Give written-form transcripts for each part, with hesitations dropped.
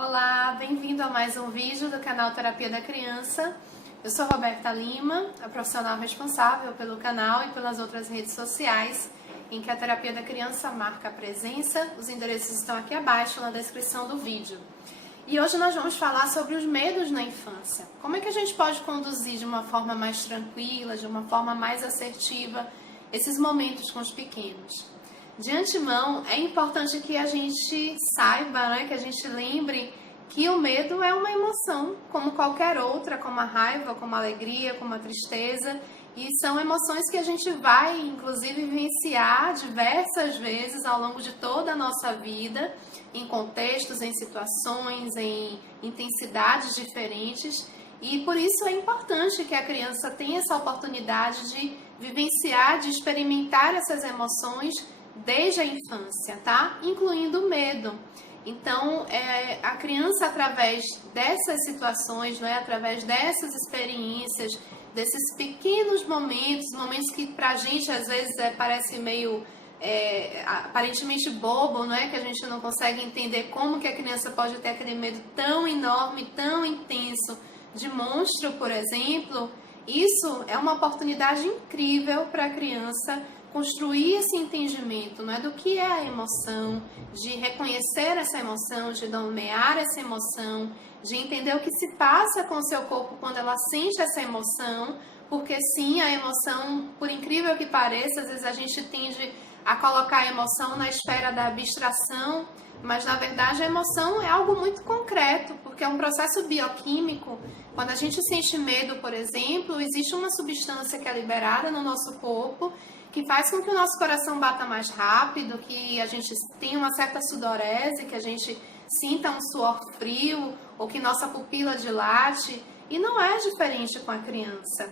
Olá, bem-vindo a mais um vídeo do canal Terapia da Criança. Eu sou Roberta Lima, a profissional responsável pelo canal e pelas outras redes sociais em que a Terapia da Criança marca a presença. Os endereços estão aqui abaixo na descrição do vídeo. E hoje nós vamos falar sobre os medos na infância. Como é que a gente pode conduzir de uma forma mais tranquila, de uma forma mais assertiva, esses momentos com os pequenos? De antemão, é importante que a gente saiba, que a gente lembre que o medo é uma emoção, como qualquer outra, como a raiva, como a alegria, como a tristeza. E são emoções que a gente vai, inclusive, vivenciar diversas vezes ao longo de toda a nossa vida, em contextos, em situações, em intensidades diferentes. E por isso é importante que a criança tenha essa oportunidade de vivenciar, de experimentar essas emoções desde a infância, tá? Incluindo o medo. Então, a criança, através dessas situações, através dessas experiências, desses pequenos momentos que pra gente às vezes parece meio aparentemente bobo, que a gente não consegue entender como que a criança pode ter aquele medo tão enorme, tão intenso de monstro, por exemplo. Isso é uma oportunidade incrível para a criança construir esse entendimento, do que é a emoção, de reconhecer essa emoção, de nomear essa emoção, de entender o que se passa com o seu corpo quando ela sente essa emoção, porque sim, a emoção, por incrível que pareça, às vezes a gente tende a colocar a emoção na esfera da abstração, mas na verdade a emoção é algo muito concreto, porque é um processo bioquímico. Quando a gente sente medo, por exemplo, existe uma substância que é liberada no nosso corpo, que faz com que o nosso coração bata mais rápido, que a gente tenha uma certa sudorese, que a gente sinta um suor frio, ou que nossa pupila dilate, e não é diferente com a criança.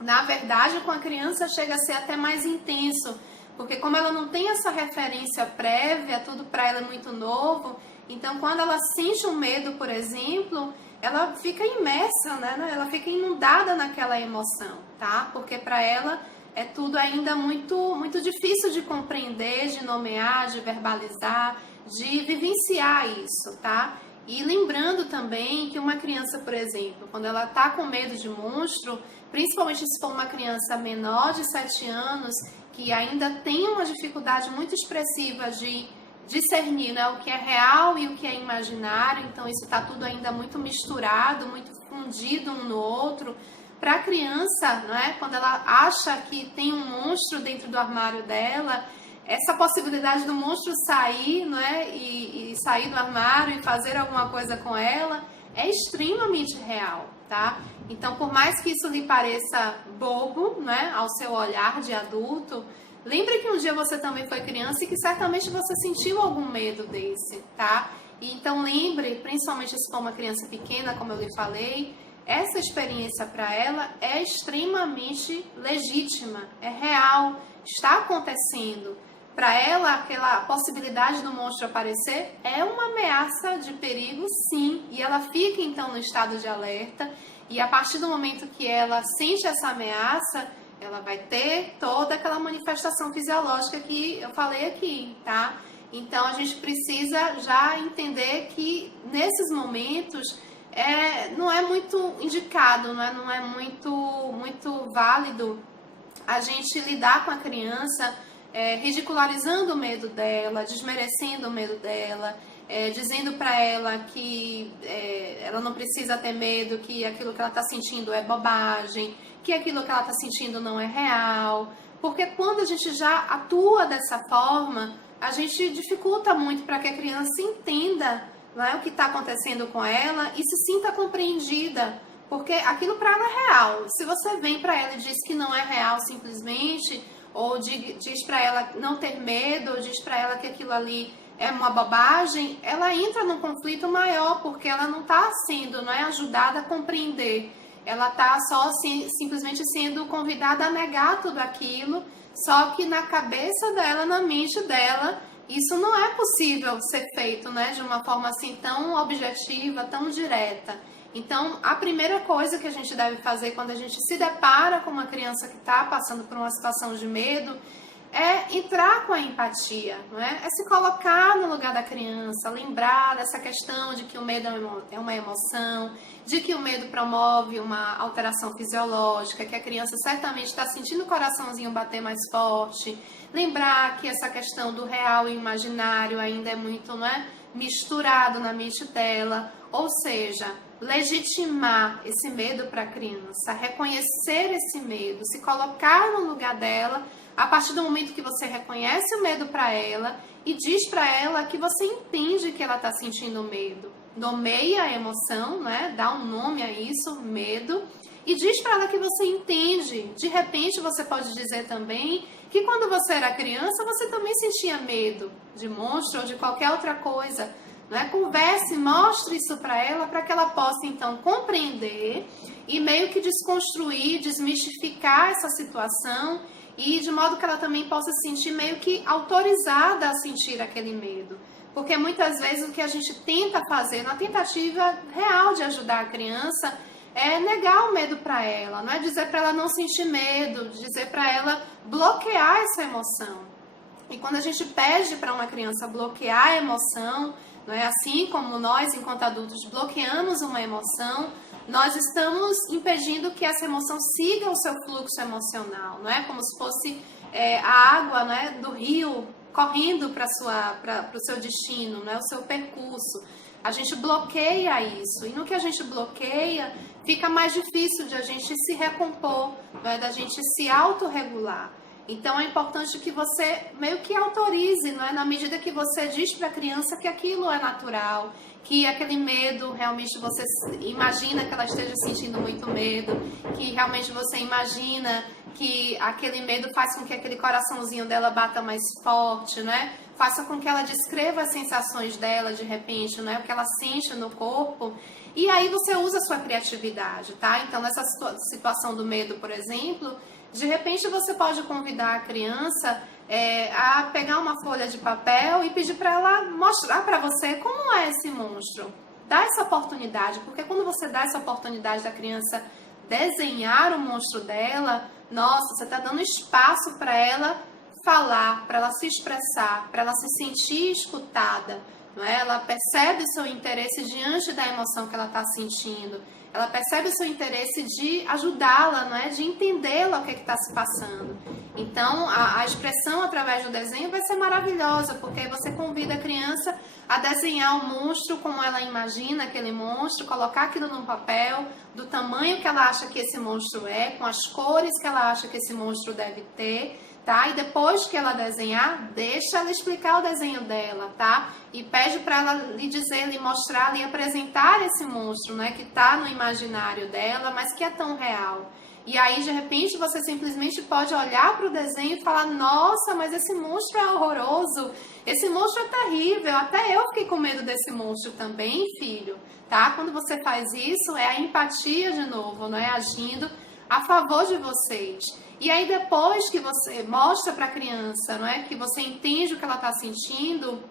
Na verdade, com a criança chega a ser até mais intenso, porque como ela não tem essa referência prévia, tudo para ela é muito novo, então quando ela sente um medo, por exemplo, ela fica imersa, ela fica inundada naquela emoção, tá? Porque para ela é tudo ainda muito difícil de compreender, de nomear, de verbalizar, de vivenciar isso, tá? E lembrando também que uma criança, por exemplo, quando ela tá com medo de monstro, principalmente se for uma criança menor de 7 anos, que ainda tem uma dificuldade muito expressiva de discernir, o que é real e o que é imaginário, então isso tá tudo ainda muito misturado, muito fundido um no outro. Para a criança, quando ela acha que tem um monstro dentro do armário dela, essa possibilidade do monstro sair, e sair do armário e fazer alguma coisa com ela, é extremamente real, tá? Então, por mais que isso lhe pareça bobo, ao seu olhar de adulto, lembre que um dia você também foi criança e que certamente você sentiu algum medo desse, tá? E então lembre, principalmente se for uma criança pequena, como eu lhe falei, essa experiência para ela é extremamente legítima, é real, está acontecendo. Para ela, aquela possibilidade do monstro aparecer é uma ameaça de perigo, sim, e ela fica então no estado de alerta, e a partir do momento que ela sente essa ameaça, ela vai ter toda aquela manifestação fisiológica que eu falei aqui, tá? Então a gente precisa já entender que nesses momentos não é muito indicado, não é muito válido a gente lidar com a criança ridicularizando o medo dela, desmerecendo o medo dela, dizendo para ela que ela não precisa ter medo, que aquilo que ela está sentindo é bobagem, que aquilo que ela está sentindo não é real, porque quando a gente já atua dessa forma, a gente dificulta muito para que a criança entenda o que está acontecendo com ela e se sinta compreendida, porque aquilo para ela é real. Se você vem para ela e diz que não é real simplesmente, ou diz para ela não ter medo, ou diz para ela que aquilo ali é uma bobagem, ela entra num conflito maior, porque ela não está sendo ajudada a compreender. Ela está só simplesmente sendo convidada a negar tudo aquilo, só que na cabeça dela, na mente dela, isso não é possível ser feito, de uma forma assim tão objetiva, tão direta. Então, a primeira coisa que a gente deve fazer quando a gente se depara com uma criança que está passando por uma situação de medo é entrar com a empatia, não é? É se colocar no lugar da criança, lembrar dessa questão de que o medo é uma emoção, de que o medo promove uma alteração fisiológica, que a criança certamente está sentindo o coraçãozinho bater mais forte, lembrar que essa questão do real e imaginário ainda é muito, não é, misturado na mente dela, ou seja, legitimar esse medo para a criança, reconhecer esse medo, se colocar no lugar dela. A partir do momento que você reconhece o medo para ela e diz para ela que você entende que ela está sentindo medo, nomeia a emoção, né? Dá um nome a isso, medo, e diz para ela que você entende. De repente você pode dizer também que quando você era criança você também sentia medo de monstro ou de qualquer outra coisa. Né? Converse, mostre isso para que ela possa então compreender e meio que desconstruir, desmistificar essa situação, e de modo que ela também possa se sentir meio que autorizada a sentir aquele medo. Porque muitas vezes o que a gente tenta fazer na tentativa real de ajudar a criança é negar o medo para ela, não é dizer para ela não sentir medo, dizer para ela bloquear essa emoção. E quando a gente pede para uma criança bloquear a emoção, não é assim como nós, enquanto adultos, bloqueamos uma emoção, nós estamos impedindo que essa emoção siga o seu fluxo emocional, não é? Como se fosse a água, não é, do rio correndo para o seu destino, não é? O seu percurso. A gente bloqueia isso, e no que a gente bloqueia, fica mais difícil de a gente se recompor, não é? Da gente se autorregular. Então é importante que você meio que autorize, não é? Na medida que você diz para a criança que aquilo é natural, que aquele medo, realmente você imagina que ela esteja sentindo muito medo, que realmente você imagina que aquele medo faz com que aquele coraçãozinho dela bata mais forte, né? Faça com que ela descreva as sensações dela de repente, né? O que ela sente no corpo. E aí você usa a sua criatividade, tá? Então nessa situação do medo, por exemplo, de repente você pode convidar a criança a pegar uma folha de papel e pedir para ela mostrar para você como é esse monstro. Dá essa oportunidade, porque quando você dá essa oportunidade da criança desenhar o monstro dela, nossa, você está dando espaço para ela falar, para ela se expressar, para ela se sentir escutada. Não é? Ela percebe o seu interesse diante da emoção que ela está sentindo. Ela percebe o seu interesse de ajudá-la, não é? De entendê-la o que está se passando. Então, a expressão através do desenho vai ser maravilhosa, porque aí você convida a criança a desenhar o monstro como ela imagina aquele monstro, colocar aquilo num papel, do tamanho que ela acha que esse monstro é, com as cores que ela acha que esse monstro deve ter, tá? E depois que ela desenhar, deixa ela explicar o desenho dela, tá? E pede para ela lhe dizer, lhe mostrar, lhe apresentar esse monstro, né? Que tá no imaginário dela, mas que é tão real. E aí, de repente, você simplesmente pode olhar para o desenho e falar, nossa, mas esse monstro é horroroso, esse monstro é terrível, até eu fiquei com medo desse monstro também, filho, tá? Quando você faz isso, é a empatia de novo, não é? Agindo a favor de vocês. E aí, depois que você mostra para a criança, não é? Que você entende o que ela está sentindo,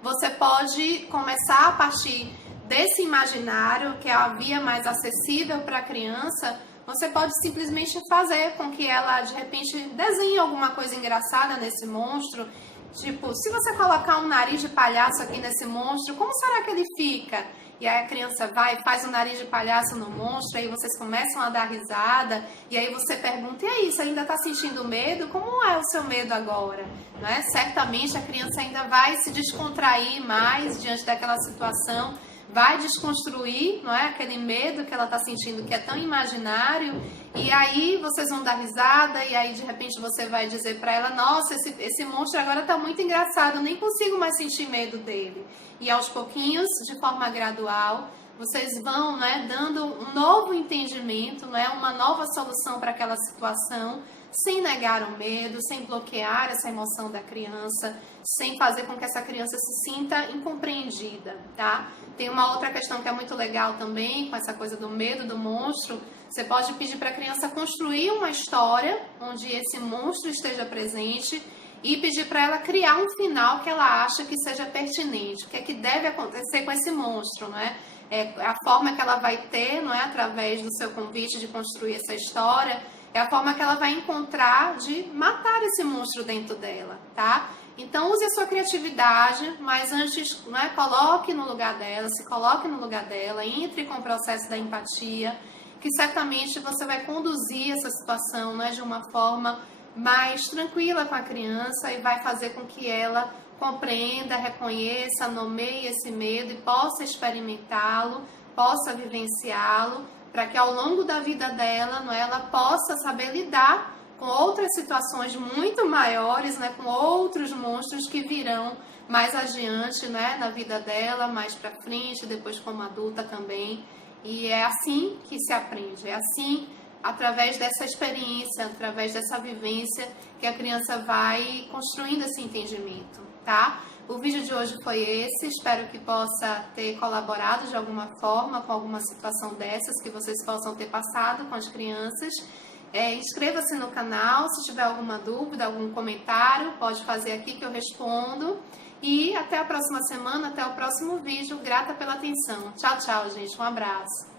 você pode começar a partir desse imaginário, que é a via mais acessível para a criança. Você pode simplesmente fazer com que ela, de repente, desenhe alguma coisa engraçada nesse monstro. Tipo, se você colocar um nariz de palhaço aqui nesse monstro, como será que ele fica? E aí a criança vai e faz um nariz de palhaço no monstro, aí vocês começam a dar risada, e aí você pergunta, e aí, você ainda está sentindo medo? Como é o seu medo agora? Não é? Certamente a criança ainda vai se descontrair mais diante daquela situação, vai desconstruir, não é? Aquele medo que ela está sentindo, que é tão imaginário, e aí vocês vão dar risada, e aí de repente você vai dizer para ela, nossa, esse monstro agora está muito engraçado, eu nem consigo mais sentir medo dele. E aos pouquinhos, de forma gradual, vocês vão, né, dando um novo entendimento, né, uma nova solução para aquela situação, sem negar o medo, sem bloquear essa emoção da criança, sem fazer com que essa criança se sinta incompreendida, tá? Tem uma outra questão que é muito legal também, com essa coisa do medo do monstro. Você pode pedir para a criança construir uma história onde esse monstro esteja presente e pedir para ela criar um final que ela acha que seja pertinente. O que é que deve acontecer com esse monstro, não é? É a forma que ela vai ter, não é? Através do seu convite de construir essa história, é a forma que ela vai encontrar de matar esse monstro dentro dela, tá? Então use a sua criatividade, mas antes, né, coloque no lugar dela, se coloque no lugar dela, entre com o processo da empatia, que certamente você vai conduzir essa situação, né, de uma forma mais tranquila com a criança e vai fazer com que ela compreenda, reconheça, nomeie esse medo e possa experimentá-lo, possa vivenciá-lo, para que ao longo da vida dela, né, ela possa saber lidar com outras situações muito maiores, né, com outros monstros que virão mais adiante, né, na vida dela, mais para frente, depois como adulta também. E é assim que se aprende, é assim, através dessa experiência, através dessa vivência, que a criança vai construindo esse entendimento, tá? O vídeo de hoje foi esse, espero que possa ter colaborado de alguma forma com alguma situação dessas que vocês possam ter passado com as crianças. Inscreva-se no canal, se tiver alguma dúvida, algum comentário, pode fazer aqui que eu respondo. E até a próxima semana, até o próximo vídeo. Grata pela atenção. Tchau, tchau, gente. Um abraço.